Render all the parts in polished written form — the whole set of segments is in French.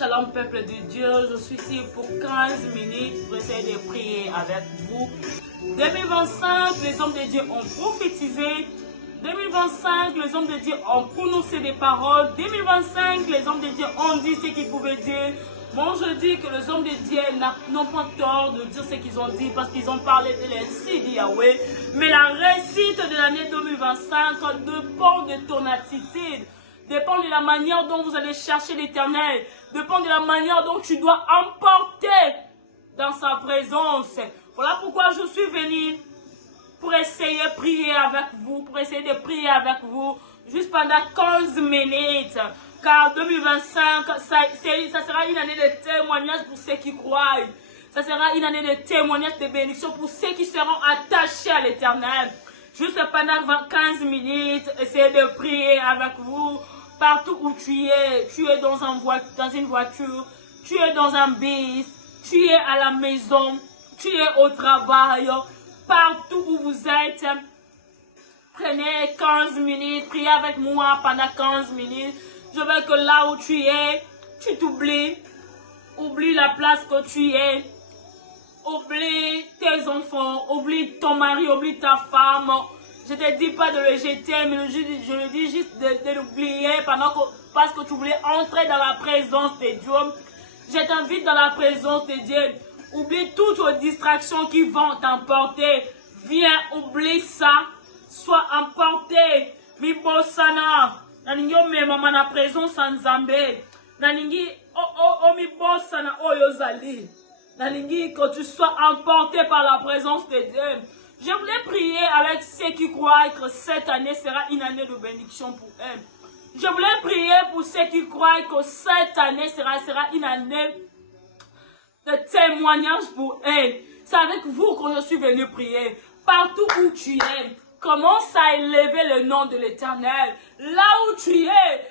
Shalom peuple de Dieu, je suis ici pour 15 minutes pour essayer de prier avec vous. 2025, les hommes de Dieu ont prophétisé. 2025, les hommes de Dieu ont prononcé des paroles. 2025, les hommes de Dieu ont dit ce qu'ils pouvaient dire. Bon, je dis que les hommes de Dieu n'ont pas tort de dire ce qu'ils ont dit parce qu'ils ont parlé de l'Insi de Yahweh. Mais la réussite de l'année 2025 dépend de ton attitude. Dépend de la manière dont vous allez chercher l'Éternel. Dépend de la manière dont tu dois emporter dans sa présence. Voilà pourquoi je suis venu pour essayer de prier avec vous. Pour essayer de prier avec vous juste pendant 15 minutes. Car 2025, ça sera une année de témoignage pour ceux qui croient. Ça sera une année de témoignage, de bénédiction pour ceux qui seront attachés à l'Éternel. Juste pendant 15 minutes, essayez de prier avec vous. Partout où tu es dans une voiture, tu es dans un bus, tu es à la maison, tu es au travail, partout où vous êtes, prenez 15 minutes, priez avec moi pendant 15 minutes. Je veux que là où tu es, tu t'oublies, oublie la place que tu es, oublie tes enfants, oublie ton mari, oublie ta femme. Je ne te dis pas de le jeter, mais je le dis juste de l'oublier parce que tu voulais entrer dans la présence de Dieu. Je t'invite dans la présence de Dieu. Oublie toutes les distractions qui vont t'emporter. Viens, oublie ça. Sois emporté. Mi bosana. Naningi omema na présence en Zambé. Naningi mi bosana oyozali. Naningi que tu sois emporté par la présence de Dieu. Je voulais prier avec ceux qui croient que cette année sera une année de bénédiction pour eux. Je voulais prier pour ceux qui croient que cette année sera une année de témoignage pour eux. C'est avec vous que je suis venu prier. Partout où tu es, commence à élever le nom de l'Éternel. Là où tu es,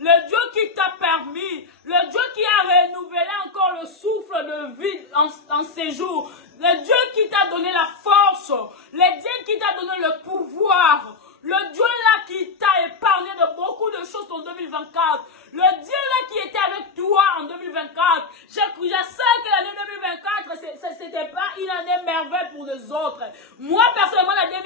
le Dieu qui t'a permis, le Dieu qui a renouvelé encore le souffle de vie en ces jours, le Dieu qui t'a donné la force, le Dieu qui t'a donné le pouvoir, le Dieu là qui t'a épargné de beaucoup de choses en 2024, le Dieu là qui était avec toi en 2024. Je sais que l'année 2024, ce n'était pas une année merveille pour les autres. Moi, personnellement, l'année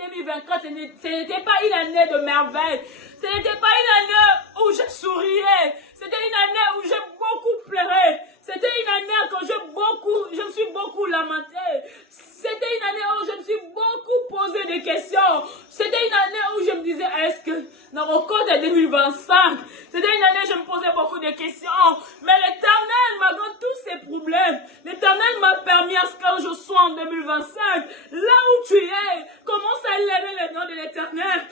2024, ce n'était pas une année de merveille. Ce n'était pas une année où je souriais. C'était une année où j'ai beaucoup pleuré. C'était une année que je me suis beaucoup lamenté. C'était une année où je me suis beaucoup posé des questions. C'était une année où je me disais, est-ce que dans le code de 2025, c'était une année où je me posais beaucoup de questions. Mais l'Éternel m'a donné tous ces problèmes. L'Éternel m'a permis à ce que je sois en 2025. Là où tu es, commence à élever le nom de l'Éternel.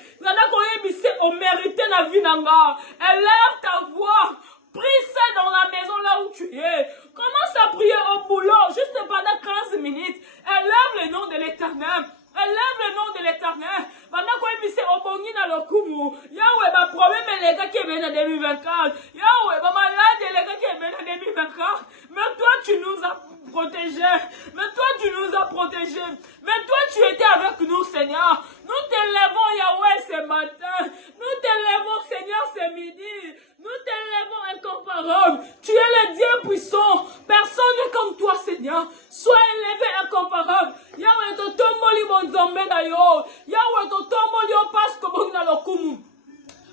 Élève ta voix. Prie ça dans la maison là où tu es. Commence à prier au boulot, juste pendant 15 minutes. Élève le nom de l'Éternel. Élève le nom de l'Éternel. Pendant qu'on est mis au bongi dans le kumu. Yahweh, ma problème est les gars qui viennent en 2024. Yahweh, ma malade est les gars qui viennent en 2024. Mais toi, tu nous as protégés. Mais toi, tu nous as protégés. Mais toi, tu étais avec nous, Seigneur. Nous t'élèvons, Yahweh, ce matin. Nous t'élèvons, Seigneur, ce midi. Nous t'élèvons incomparable. Tu es le Dieu puissant. Personne n'est comme toi, Seigneur. Sois élevé incomparable. Yahweh, to tomboli bonzombe na yo. Yahweh, to tomboli o passe comme na lokumu.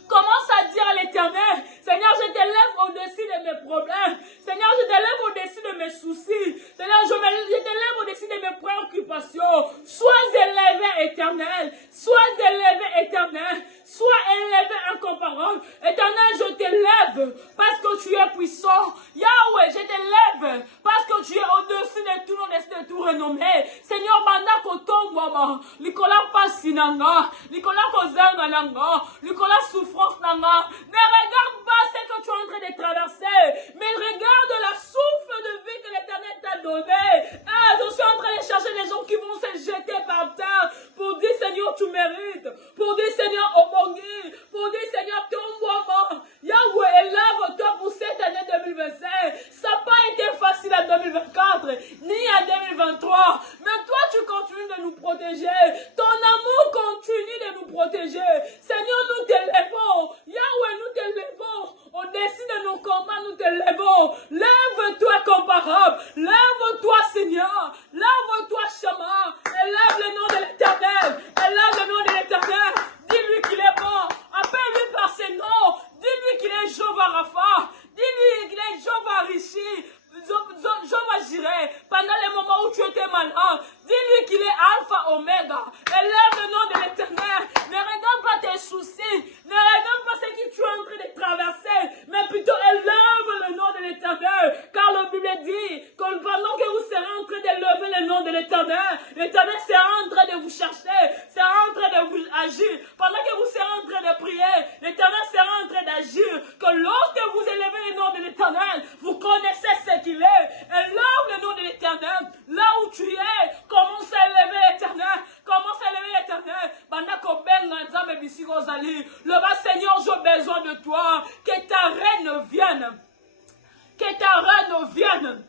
Commence à dire à l'Éternel, Seigneur, je t'élève au-dessus de mes problèmes. Seigneur, je t'élève au-dessus de mes soucis. Seigneur, je t'élève au-dessus de mes préoccupations. Sois élevé, Éternel. Sois élevé, Éternel. Sois élevé, incomparable. Éternel, je t'élève parce que tu es puissant. Yahweh, je t'élève parce que tu es au-dessus de tout nom, de tout renommé. Seigneur, banda kotombo, Nicolas Passinanga, Nicolas Kozanga Nanga, Nicolas Souffrance Nanga. Ne regarde pas ce que tu es en train de traverser, mais regarde la souffle de vie que l'Éternel t'a donné. Ah, je suis en train de chercher des gens qui vont se jeter par terre pour dire Seigneur, tu mérites. Pour dire Seigneur, Obongi. Pour dire Seigneur, tombe-moi. Yahweh, élève-toi pour cette année 2025. Ça n'a pas été facile en 2024, ni en 2023. Mais toi, tu continues de nous protéger. Ton amour continue de nous protéger. Seigneur, nous t'élèvons. Yahweh, nous t'élèvons. que ta reine vienne. Que ta reine vienne.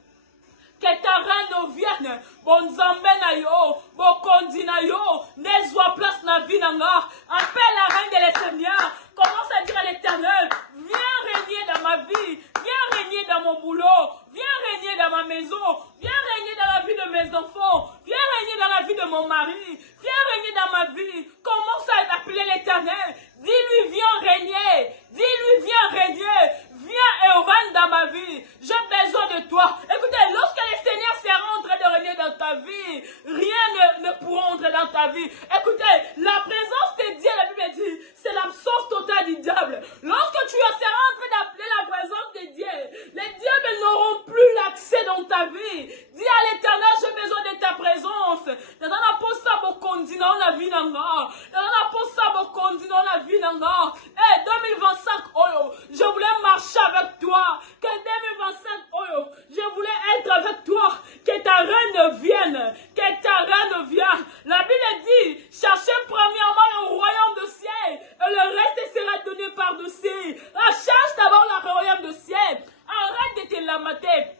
Que ta reine vienne. Bon Zambé na yo, bon Kondi na yo, n'ezwa place na vie nanga. Appelle la reine de l'Seigneur. Commence à dire à l'Éternel, viens régner dans ma vie, viens régner dans mon boulot, viens régner dans ma maison, viens régner dans la vie de mes enfants, viens régner dans la vie de mon mari, viens régner dans ma vie. Commence à appeler l'Éternel. Dis-lui, viens régner. Dis-lui, viens régner. Viens et règne dans ma vie. J'ai besoin de toi. Écoutez, lorsque le Seigneur sera en train de régner dans ta vie, rien ne pourra entrer dans ta vie. Écoutez, la présence de Dieu, la Bible dit, c'est l'absence totale du diable. Lorsque tu seras en train d'appeler la présence de Dieu, les diables n'auront plus l'accès dans ta vie. Dis à l'Éternel, j'ai besoin de ta présence. Dans la posa continent la vie nanga. Dans la posa continent la vie nanga. Eh, 2025, oh, je voulais marcher avec toi. Que 2025, oh, je voulais être avec toi. Que ta reine vienne. Que ta reine vienne. La Bible dit, cherchez premièrement le royaume de ciel. Et le reste sera donné par-dessus. Cherche d'abord le royaume de ciel. Arrête de te lamenter.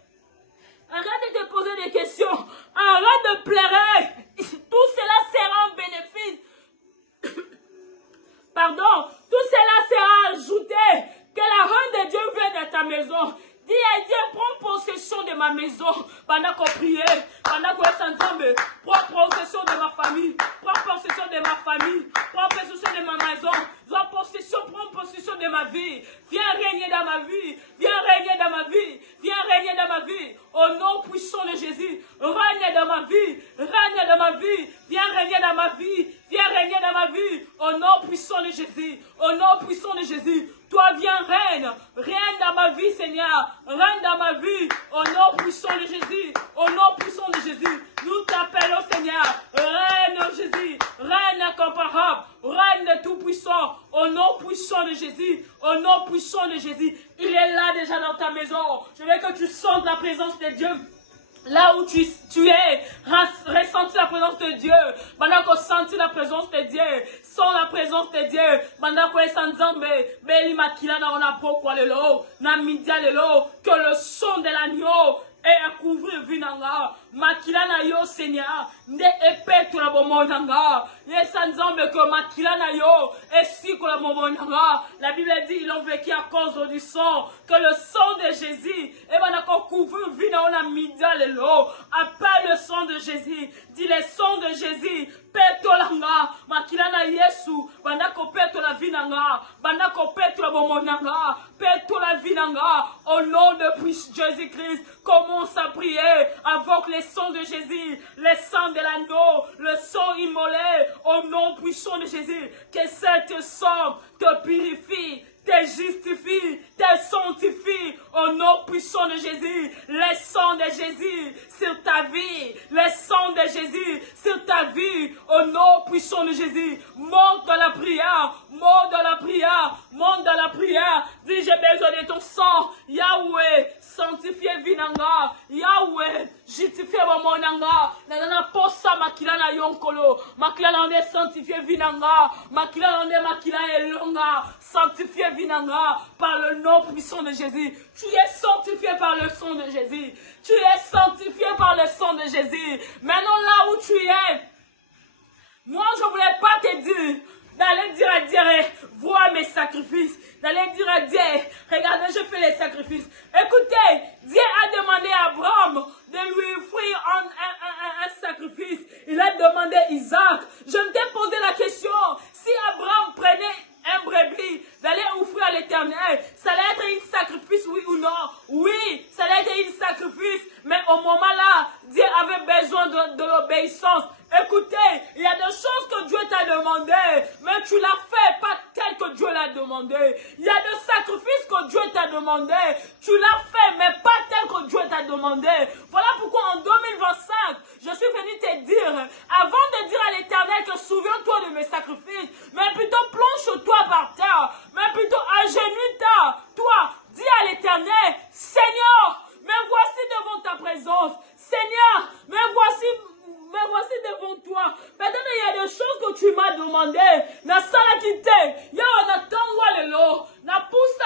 Arrête de te poser des questions. Arrête de pleurer. Tout cela sera un bénéfice. Pardon. Tout cela sera ajouté. Que la reine de Dieu vienne dans ta maison. Dis à Dieu, prends possession de ma maison. Pendant qu'on priait, pendant qu'on est ensemble, prends possession de ma famille. Prends possession de ma famille. Prends possession de ma maison. Prends possession de ma vie. Viens régner dans ma vie. Viens régner dans ma vie. Viens régner dans ma vie. Au nom puissant de Jésus. Règne dans ma vie. Règne dans ma vie. Viens régner dans ma vie. Viens régner dans ma vie. Au nom puissant de Jésus. Au nom puissant de Jésus. Toi, viens, règne. Règne dans ma vie, Seigneur. Règne dans ma vie. Au nom puissant de Jésus. Au nom puissant de Jésus. Nous t'appelons, Seigneur. Règne, Jésus. Règne incomparable. Règne tout-puissant. Au nom puissant de Jésus. Au nom puissant de Jésus. Il est là déjà dans ta maison. Je veux que tu sentes la présence de Dieu. Là où tu es, ressenti la présence de Dieu. Pendant qu'on sentit la présence de Dieu, sans la présence de Dieu, pendant qu'on est sans zambe, beli makila na ona pokwa lelo, na midia lelo, que le son de l'agneau est couvert vinanga. Makila na yo Seigneur, ne épée tout la bomonanga. Les sans zambe que makila na yo, et si que la bomonanga. La Bible dit, ils ont vécu à cause du sang, que le sang de Jésus, et pendant qu'on couvre vinanga na midia lelo, appelle le sang de Jésus, dis le sang de Jésus, peto langa, makila na Yesu, pendant qu'on peto la vinanga, pendant qu'on peto la bomonanga, peto la vinanga, au nom de Jésus-Christ, commence à prier, invoque le sang de Jésus, le sang de l'agneau, le sang immolé, au nom puissant de Jésus, que cet sang te purifie, te justifie, te sanctifie, au nom puissant de Jésus, le sang de Jésus sur ta vie, le sang de Jésus sur ta vie, au nom puissant de Jésus, monte dans la prière, monte dans la prière, monte dans la prière, dis j'ai besoin de ton sang, Yahweh, sanctifié vinanga, Yahweh, justifié monanga, nanana posa makila na yonkolo, makila na onde sanctifié vinanga, makila na onde makila elonga, sanctifié vinanga, par le nom puissant de Jésus. Tu es sanctifié par le sang de Jésus. Tu es sanctifié par le sang de Jésus. Maintenant là où tu es, moi je ne voulais pas te dire d'aller dire à Dieu, vois mes sacrifices. D'aller dire à Dieu, regardez, je fais les sacrifices. Écoutez, Dieu a demandé à Abraham de lui offrir un sacrifice. Il a demandé Isaac. Je me t'ai posé la question, si Abraham prenait un brebis, d'aller offrir à l'Éternel, ça allait être un sacrifice, oui ou non? Oui, ça allait être un sacrifice, mais au moment là, Dieu avait besoin de l'obéissance. Écoutez, il y a des choses que Dieu t'a demandé, mais tu l'as fait pas tel que Dieu l'a demandé. Il y a des sacrifices que Dieu t'a demandé, tu l'as fait, mais pas tel que Dieu t'a demandé. Voilà pourquoi en 2025, je suis venu te dire, avant de dire à l'Éternel que souviens-toi de mes sacrifices, mais plutôt plonge-toi par terre, mais plutôt agenouille-toi, toi, dis à l'Éternel, Seigneur, me voici devant ta présence, Seigneur, me voici devant toi. Peut-être il y a des choses que tu m'as demandé. Na sala kite, ya na tangwa lelo, na poussa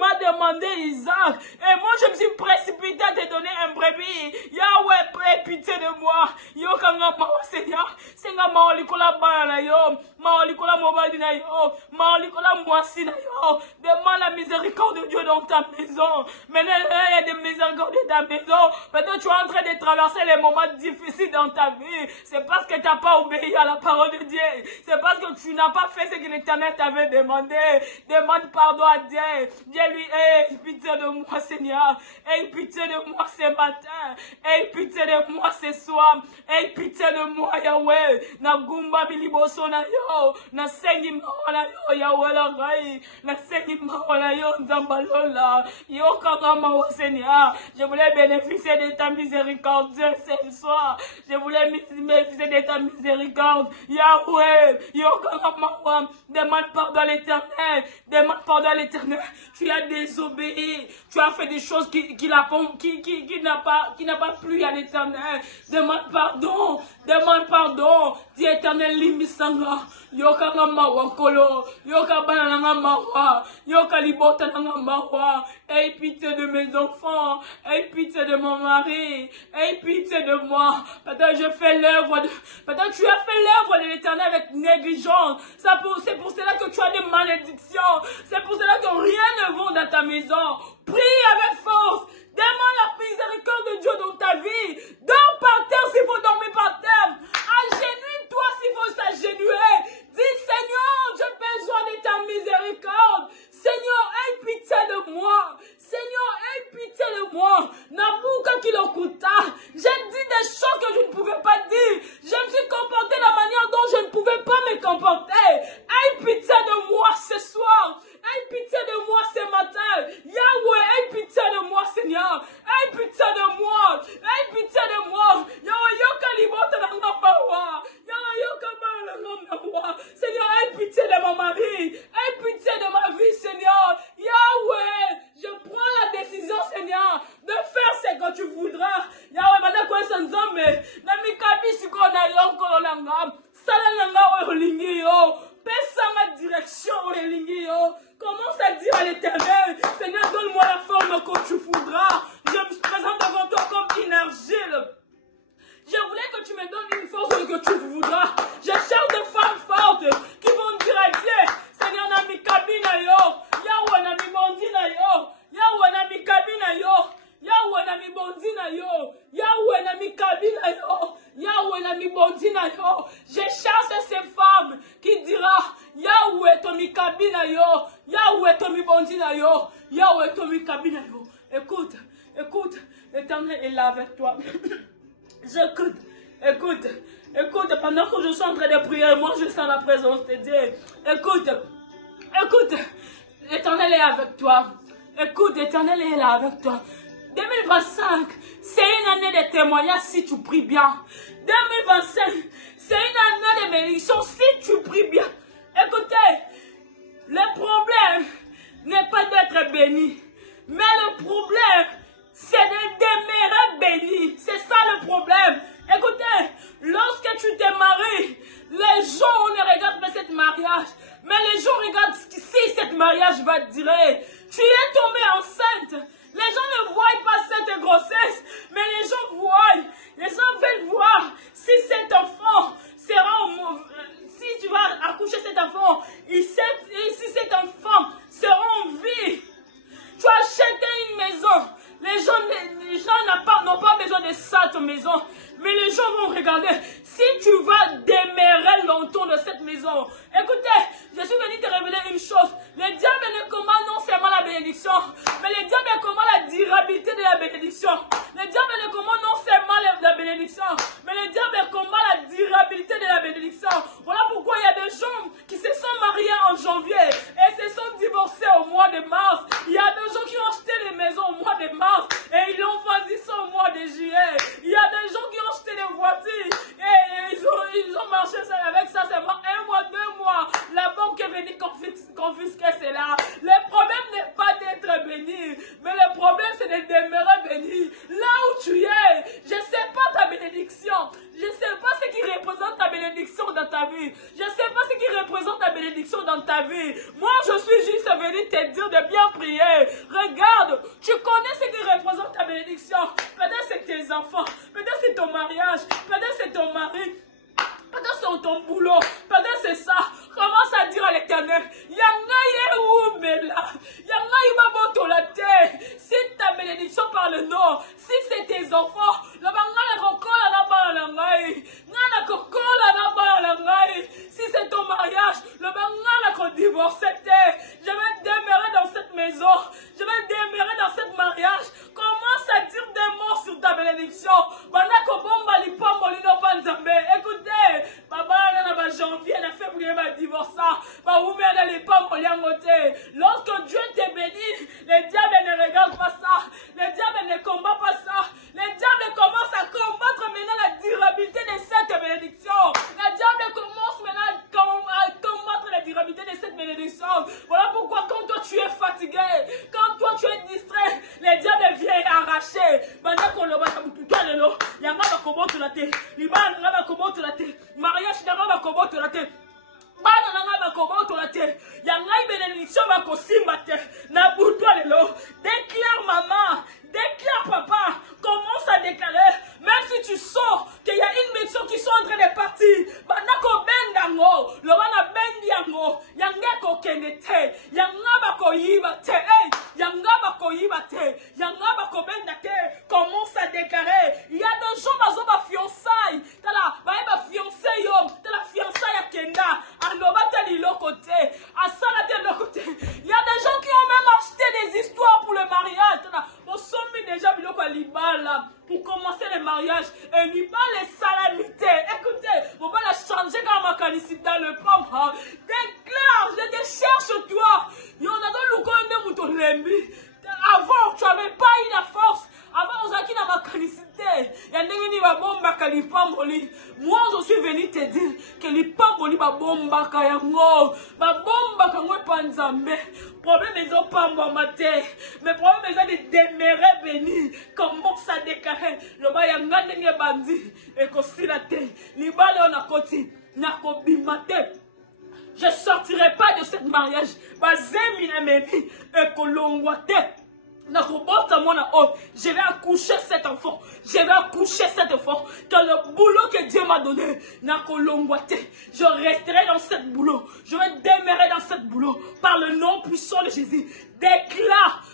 m'as demandé Isaac. Et moi, je me suis précipité à te donner un brebis. Yahweh, prie pitié de moi. Yo kanga mawa Seigneur. Senga mawa likola bana na yo. Mawa likola mobali na yo. Mawa likola mwasi na yo. Demande la miséricorde de Dieu dans ta maison. Maintenant, il y a des miséricordes dans ta maison. Peut-être tu es en train de traverser les moments difficiles dans ta vie. C'est parce que tu n'as pas obéi à la parole de Dieu. C'est parce que tu n'as pas fait ce que l'Éternel t'avait demandé. Demande pardon à Dieu. Dieu lui, aie pitié de moi, Seigneur. Aie pitié de moi ce matin. Aie pitié de moi ce soir. Aie pitié de moi, Yahweh. Na gumba biliboso na yo. Na sengi mawana yo, Yahweh la rai. Na sengi mawana yo, Nzambalola. Yo kanga mawa, Seigneur. Je voulais bénéficier de ta miséricorde ce soir. Je voulais bénéficier de ta miséricorde. Yahweh, yo kanga mawa. Demande pardon à l'Éternel. Demande pardon à l'Éternel. Tu as désobéi. Tu as fait des choses qui n'a pas plu à l'Éternel. Demande pardon. Demande pardon. Dis Éternel limisanga. Yoka nga mawa kolo. Yoka bana nga mawa. Yoka libota nga mawa. Aie pitié de mes enfants. Aie pitié de mon mari. Aie pitié de moi. Peut-être je fais l'œuvre de... Peut-être tu as fait l'œuvre de l'Éternel avec négligence. C'est pour cela que tu as des malédictions. C'est pour cela que rien ne va dans ta maison. Prie avec force. Demande la miséricorde de Dieu dans ta vie. Dors par terre s'il faut dormir par terre. Agenouille-toi s'il faut s'agenouiller. Dis Seigneur, j'ai besoin de ta miséricorde. Seigneur, aie pitié de moi. Seigneur, aie pitié de moi. Nabuka qui l'occulta. J'ai dit des choses que je ne pouvais pas dire. Je me suis comporté de la manière dont je ne pouvais pas me comporter. Aie pitié de moi ce soir. Aie pitié de moi ce matin. Yahweh, aie pitié de moi, Seigneur. Aie pitié de moi. Aie pitié de moi. Yahweh, yoka libota na ngabawa. Yahweh, yoka bana na ngabawa. Seigneur, aie pitié de mon mari. Aie pitié de ma vie, Seigneur. Yahweh, je prends la décision, Seigneur, de faire ce que tu voudras. Yahweh, maintenant quoi ça nous emmène. Namikabi sikona yonko langa. Salanga olingi yo. Pesa ma direction olingi yo. Commence à dire à l'Éternel, Seigneur, donne-moi la forme que tu voudras. Je me présente devant toi comme une argile. Je voulais que tu me donnes une force que tu voudras. Je cherche des femmes fortes qui vont dire à Dieu, Seigneur, nami kabina yo. Yahweh nami bondina yo. Yahweh nami kabina yo. Yahweh nami bondina yo. Yahweh nami kabina yo. Yahweh nami bondina yo. Je cherche ces femmes qui dira Yahweh tomi kabina yo. Yahweh tomi bondina yo. Yahweh tomi kabina yo. Écoute, écoute, l'Éternel est là avec toi. J'écoute, écoute, écoute, pendant que je suis en train de prier, moi je sens la présence de Dieu. Écoute, écoute, l'Éternel est avec toi. Écoute, l'Éternel est là avec toi. 2025, c'est une année de témoignage si tu pries bien. 2025, c'est une année de bénédiction si tu pries bien. Écoutez, le problème n'est pas d'être béni, mais le problème, c'est de demeurer béni. C'est ça le problème. Écoutez, lorsque tu te maries, les gens ne regardent pas ce mariage, mais les gens regardent si ce mariage va durer. Tu es tombée enceinte. Les gens ne voient pas cette grossesse, mais les gens voient. Les gens veulent voir si cet enfant sera, si tu vas accoucher cet enfant, et si cet enfant sera en vie. Tu as acheté une maison. Les gens n'ont pas besoin de ça, ta maison. Mais les gens vont regarder si tu vas demeurer longtemps dans cette maison. Écoutez, je suis venu te révéler une chose. Le diable ne commande non seulement la bénédiction, mais le diable commande la durabilité de la bénédiction. Le diable ne commande non seulement la bénédiction, mais le diable commande la durabilité de la bénédiction. Voilà pourquoi il y a des gens qui se sont mariés en janvier et se sont divorcés au mois de mars. Il y a des gens qui ont acheté des maisons au mois de mars et ils l'ont vendu ça au mois de juillet. Il y a des gens qui ont acheté des voitures et commence à déclarer. Il y a des gens qui ont des fiançailles. Il y a des gens qui ont même acheté des histoires pour le mariage. On s'en déjà pour commencer le mariage. Et Liban les salamités. Écoutez, on va la changer quand on va dans le pomme. Déclare, je te cherche toi. Avant, tu n'avais pas eu la force. Avant, on a qui dans ma canicité. Moi, je suis venu te dire que les pamboli ba bomba kayango. Ba bomba kango panzambe. Problème ils ont pas maté. Mais problème ils ont de demeurer béni. Comment ça déclaré. Le ba yanga ndenge bandi. Et ko silate. Li ba le on a koti. Na ko bimate. Je ne sortirai pas de ce mariage. Je vais accoucher cet enfant. Je vais accoucher cet enfant. Dans le boulot que Dieu m'a donné, je resterai dans ce boulot. Je vais demeurer dans ce boulot. Par le nom puissant de Jésus. Déclare.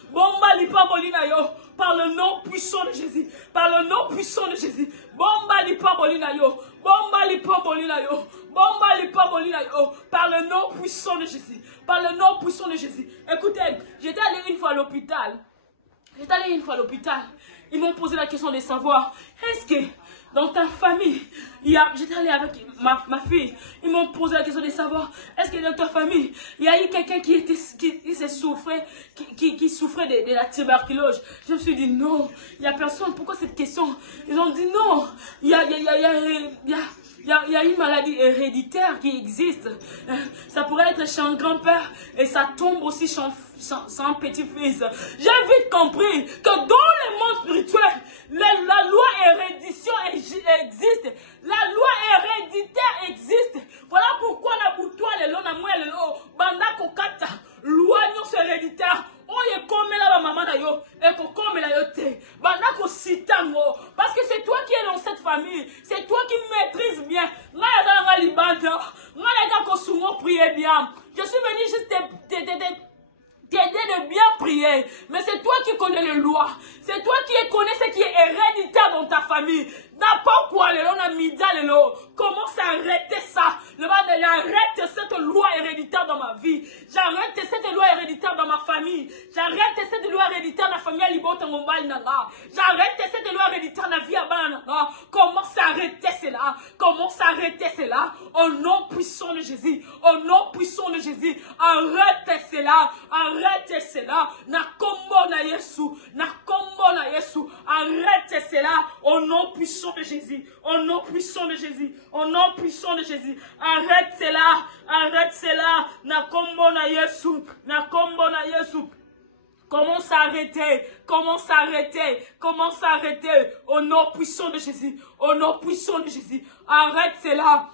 Par le nom puissant de Jésus. Par le nom puissant de Jésus. Bomba lipa bolina yo. Bomba lipa bolina yo. Bomba lipa bolina yo. Par le nom puissant de Jésus. Par le nom puissant de Jésus. Écoutez, j'étais allé une fois à l'hôpital. Ils m'ont posé la question de savoir, est-ce que dans ta famille, j'étais allé avec ma fille, ils m'ont posé la question de savoir, est-ce que dans ta famille, il y a eu quelqu'un qui souffrait de la tuberculose? Je me suis dit non, il n'y a personne. Pourquoi cette question? Ils ont dit non, il y a une maladie héréditaire qui existe. Ça pourrait être chez un grand-père et ça tombe aussi chez un petit-fils. J'ai vite compris que dans le monde spirituel, la loi hérédition existe. La loi héréditaire existe. Voilà pourquoi la boutoir, le long, la moelle, le long, banda kokata, loi non héréditaire. Oye comme la maman d'ailleurs et comme la yote banda ko sitango parce que c'est toi qui es dans cette famille, c'est toi qui maîtrises bien. Je suis venu juste t'aider de bien prier, mais c'est toi qui connais les lois, c'est toi qui connais ce qui est héréditaire dans ta famille. N'importe quoi, commence à arrêter ça. J'arrête cette loi héréditaire dans ma vie. J'arrête cette loi héréditaire dans ma famille. J'arrête cette loi héréditaire dans la famille Libota Mombal Naga. J'arrête cette loi héréditaire dans la vie Abana. Commence à arrêter cela. Commence à arrêter cela. Au nom puissant de Jésus. Au nom puissant de Jésus. Arrête cela. Arrête cela. Na kombo na Yesu. Na kombo na Yesu. Arrête cela. Au nom puissant de Jésus, au nom puissant de Jésus, au nom puissant de Jésus, arrête cela, na kombo na Yesu, na kombo na Yesu. Commence à arrêter, au nom puissant de Jésus, au nom puissant de Jésus, arrête cela,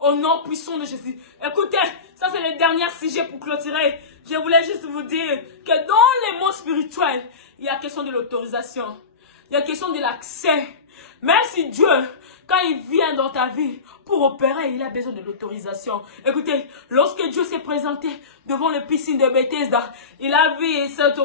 au nom puissant de Jésus. Écoutez, ça c'est le dernier sujet pour clôturer. Je voulais juste vous dire que dans les mots spirituels, il y a question de l'autorisation. Il y a question de l'accès. Même si Dieu, quand il vient dans ta vie pour opérer, il a besoin de l'autorisation. Écoutez, lorsque Dieu s'est présenté devant le piscine de Bethesda, il a vu cette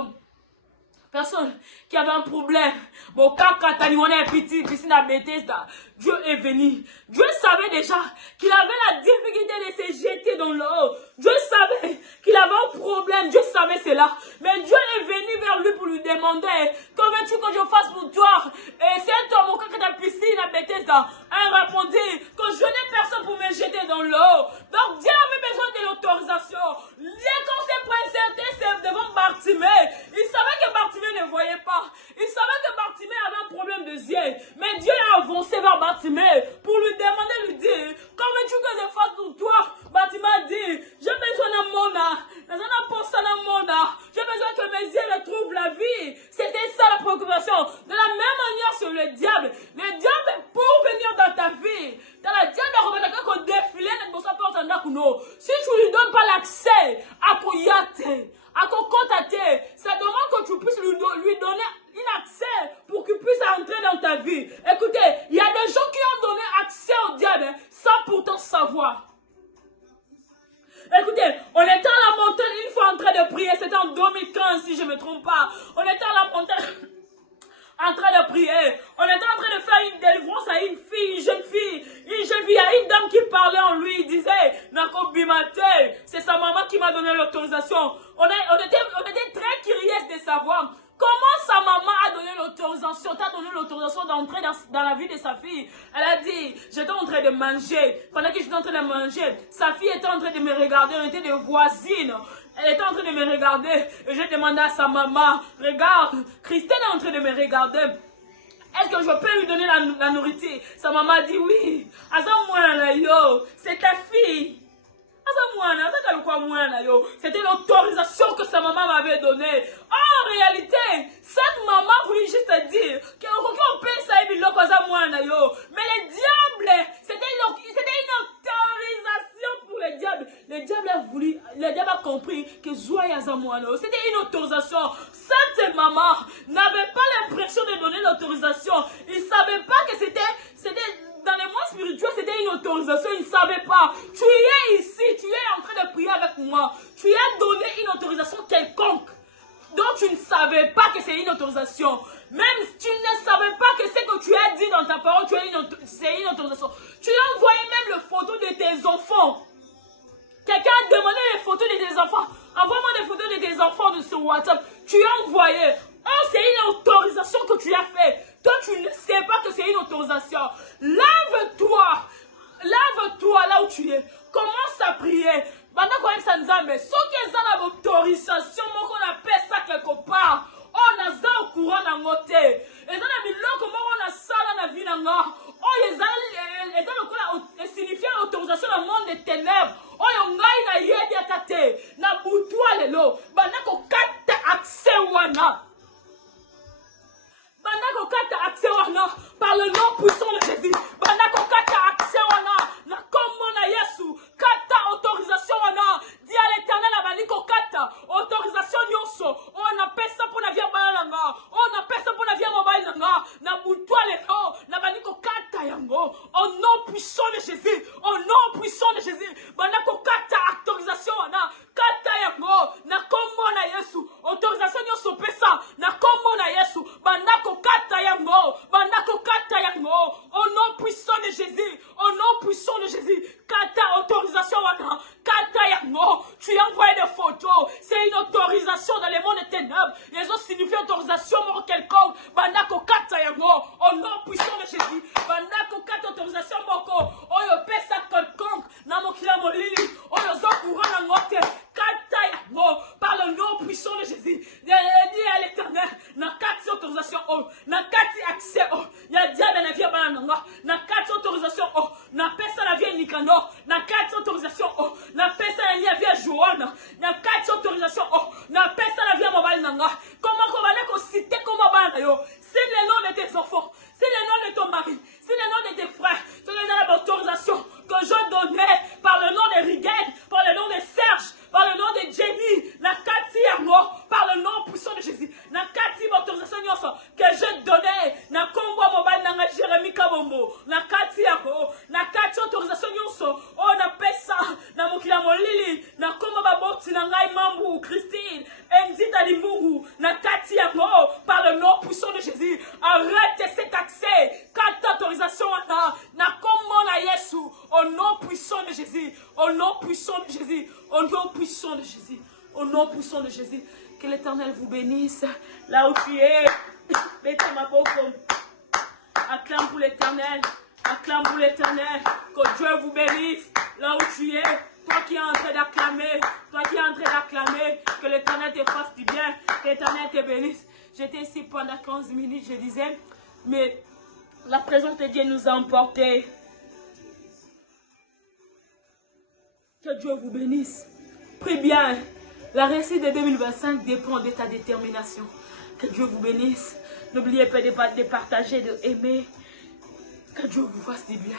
personne qui avait un problème. Bon, quand on est petit, piscine à Bethesda, Dieu est venu. Dieu savait déjà qu'il avait la difficulté de se jeter dans l'eau. Dieu savait qu'il avait un problème. Dieu savait cela. Mais Dieu est venu vers lui pour lui demander, que veux-tu que je fasse pour toi? Et cet homme, quand il est à la piscine à Bethesda, a répondu que je n'ai personne pour me jeter dans l'eau. Donc Dieu avait besoin de l'autorisation. Dès qu'on s'est présenté devant Bartimée, il savait que Bartimée ne voyait pas. Il savait que Bartimée avait un problème de yeux. Mais Dieu a avancé vers Bartimée pour lui demander, lui dire, comment veux-tu que je fasse pour toi? Bartimée a dit, j'ai besoin d'un monde. J'ai besoin que mes yeux retrouvent la vie. C'était ça la préoccupation. De la même manière sur le diable. Le diable pour venir dans ta vie. Dans la diable défilé, si tu lui donnes pas l'accès à Koyate, à Kokotate, ça demande que tu puisses lui donner un accès pour qu'il puisse entrer dans ta vie. Écoutez, il y a des gens qui ont donné accès au diable sans pourtant savoir. Écoutez, on était à la montagne une fois en train de prier, c'était me trompe pas. On était à la montagne en train de prier. On était en train de faire une délivrance à une fille, une jeune fille. Il y a une dame qui parlait en lui. Il disait, Nako Bimate, c'est sa maman qui m'a donné l'autorisation. On était très curieux de savoir comment sa maman a donné l'autorisation, t'a donné l'autorisation d'entrer dans la vie de sa fille. Elle a dit, j'étais en train de manger. Pendant que j'étais en train de manger, sa fille était en train de me regarder. On était des voisines. Elle était en train de me regarder. Et j'ai demandé à sa maman, regarde, Christine est en train de me regarder. Est-ce que je peux lui donner la nourriture? Sa maman a dit oui. C'est ta fille. C'était l'autorisation que sa maman m'avait donnée. En réalité, cette maman voulait juste dire qu'on peut ça. Mais le diable, c'était une autorisation pour le diable. Le diable a compris que c'était une autorisation. Cette maman n'avait pas l'impression de donner l'autorisation. Il ne savait pas que c'était dans le monde spirituel, c'était une autorisation. Il ne savait pas. Tu es ici, tu es en train de prier avec moi. Tu as donné une autorisation quelconque. Donc tu ne savais pas que c'est une autorisation. Même si tu ne savais pas que ce que tu as dit dans ta parole, c'est une autorisation. Tu as envoyé même les photos de tes enfants. Quelqu'un a demandé les photos de tes enfants. Envoie-moi des photos de tes enfants sur WhatsApp. Tu as envoyé. Oh, c'est une autorisation que tu as fait. Toi, tu ne sais pas que c'est une autorisation. Lave-toi. Lave-toi là où tu es. Commence à prier. Pendant qu'on est sans âme, ceux qui ont l'autorisation, on appelle ça quelque part. On a ça au courant dans notre terre. Et ça, on a ça dans la vie. Oh, ils signifient l'autorisation dans le monde des ténèbres. Oh, on a une yedi à tate. Na boutoua lelo. Banako kata accès wana. Banako kata accès wana. Par le nom puissant de Jésus. Banako kata accès wana. Na komo na Yesu. Kata autorisation wana. Dis à l'éternel na baniko kata. Autorisation nyonso. On appelle ça pour la vie bananga. On appelle ça pour la vie mobile nanga. Na boutoua lelo. Na baniko kata yango. Au nom puissant de Jésus. Au nom puissant de Jésus. Banako kata autorisation wana. Kata yango. Na komo na Yesu. Autorisation nyonso pesa. Na komo na Yesu. Banako kata yango. Banako kata yango. Au nom puissant de Jésus. Au nom puissant de Jésus. Kata autorisation wana. Kata yango. Tu as envoyé des photos. C'est une autorisation dans les mondes des ténèbres. Ils ont signifié autorisation pour quelconque. Banako kata yango. Au nom puissant de Jésus. Banako kata autorisation moko. Oyo pesa quelconque. Namokila molili. Oyo zo courant na ngote. Kata yango. Par le nom puissant de Jésus. Dis à l'éternel. Na kati autorisation. Na kati accès. Ya diable na vie bananga. Na kati autorisation. Na pesa la vie Nikano. Na kati autorisation. Na pesa la vie Joanna. Na kati autorisation. Na pesa la vie mobile nanga. Comment qu'on va les citer comment bana yo. C'est le nom de tes enfants. C'est le nom de ton mari. C'est le nom de tes frères. C'est le nom de l'autorisation que je donnais par le nom de Rigel, par le nom de Serge, par le nom de Jenny, la Kati Yango, par le nom puissant de Jésus. La Kati autorisation que je donnais. Na Kongo mobile nanga Jérémy Kabombo. La Kati Yango. La Kati autorisation on appelle ça. Na Mokila Molili. Na Kongo Baboti Nangai Mambu. Christine. Enzita Limbungu. Na Kati Yango. Par le nom puissant de Jésus. Arrête cet accès. Kati autorisation na Kongo na Yesu. Au nom puissant de Jésus. Au nom puissant de Jésus. Au nom puissant de Jésus. Au nom puissant de Jésus. Que l'Éternel vous bénisse. Là où tu es. Mettez ma bouche. Acclame pour l'Éternel. Acclame pour l'Éternel. Que Dieu vous bénisse. Là où tu es. Toi qui es en train d'acclamer. Toi qui es en train d'acclamer. Que l'Éternel te fasse du bien. Que l'Éternel te bénisse. J'étais ici pendant 15 minutes. Je disais. Mais la présence de Dieu nous a emportés. Que Dieu vous bénisse. Prie bien. La réussite de 2025 dépend de ta détermination. Que Dieu vous bénisse. N'oubliez pas de partager, de aimer. Que Dieu vous fasse du bien.